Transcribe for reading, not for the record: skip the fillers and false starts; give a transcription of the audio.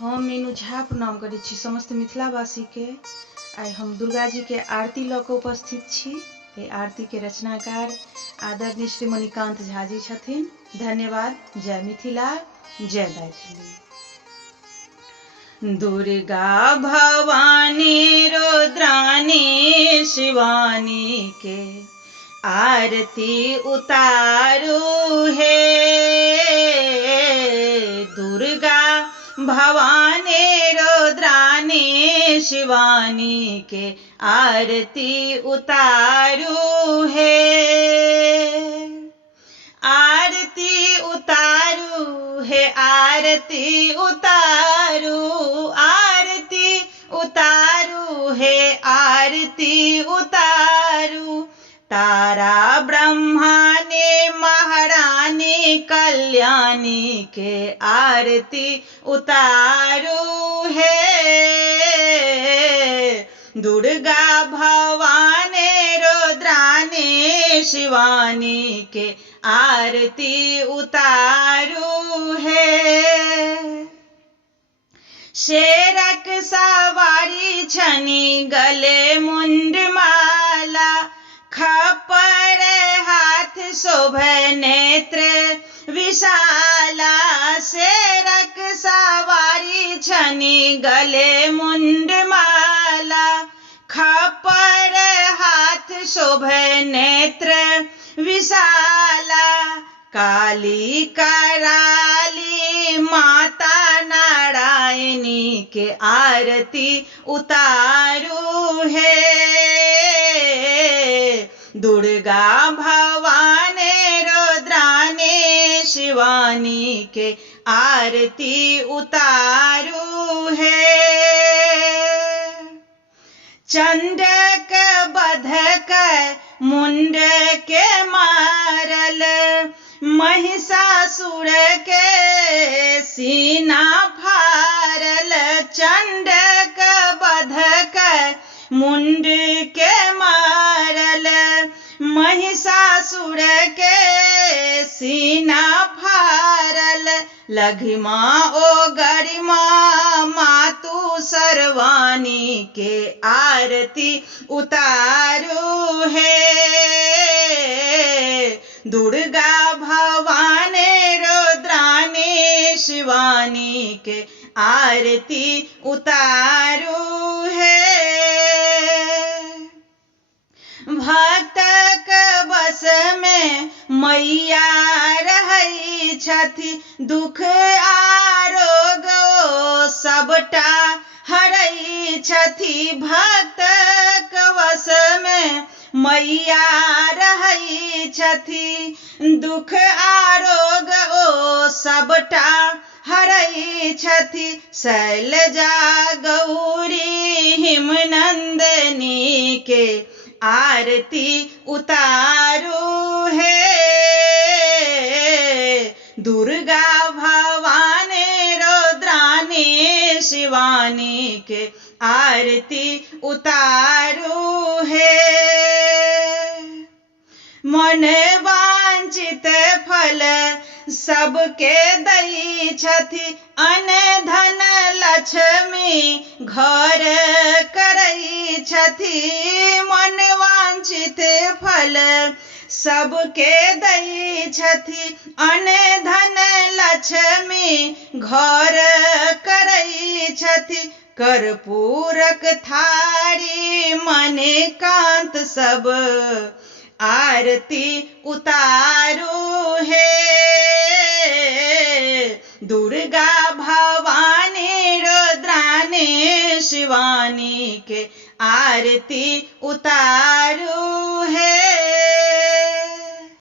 हम मीनू झा प्रणाम करै छी समस्त मिथिलावासी के। आइ हम दुर्गा जी के आरती लऽ कऽ उपस्थित छी। एहि आरती के रचनाकार आदरणीय श्री मणिकांत झा जी छथिन। धन्यवाद। जय मिथिला, जय मैथिली। दुर्गा भवानी रुद्रानी शिवानी के आरती उतारू हे। दुर्गा भवानी रुद्रानी शिवानी के आरती उतारू हे। आरती उतारू हे, आरती उतारू, आरती उतारू हे, आरती उतारू। तारा ब्रह्मा ने महारानी कल्याणी के आरती उतारू है। दुर्गा भवानी रुद्रानी शिवानी के आरती उतारू है। शेरक सवारी छनी गले मुंड माला, खपर हाथ शोभे नेत्र विशाला। शेरक सवारी छनी गले मुंड माला, खपर हाथ शोभे नेत्र विशाला। काली कराली माता नारायणी के आरती उतारू है। दुर्गा भवानी रुद्रानी शिवानी के आरती उतारू है। चंडक बधक मुंड के मारल, महिषासुर के सीना फारल। चंडक बधक मुंड के मारल, महिषासुर के सीना फारल। लघिमा ओ गरिमा मातु सर्वानी के आरती उतारू है। दुर्गा भवानी रुद्रानी शिवानी के आरती उतारू है। भक्तक बस में मैया रहै छथि, दुख आरोग सबटा हरै छथि। भक्तक बस में मैया रहै छथि, दुख आरोग ओ सबटा हरै छथि। शैलजा गौरी हिमनंदनी के आरती उतारू है। दुर्गा भवानी रुद्रानी शिवानी के आरती उतारू है। मन वांछित फल सबके दै छथि, अन्न धन लक्ष्मी घर करै छथि। मन वांछित फल सबके दै छथि, अन्न धन लक्ष्मी घर करै छथि। कर्पूरक थारी मणिकांत सब आरती उतारू है। दुर्गा भवानी रुद्रानी शिवानी के आरती उतारू है।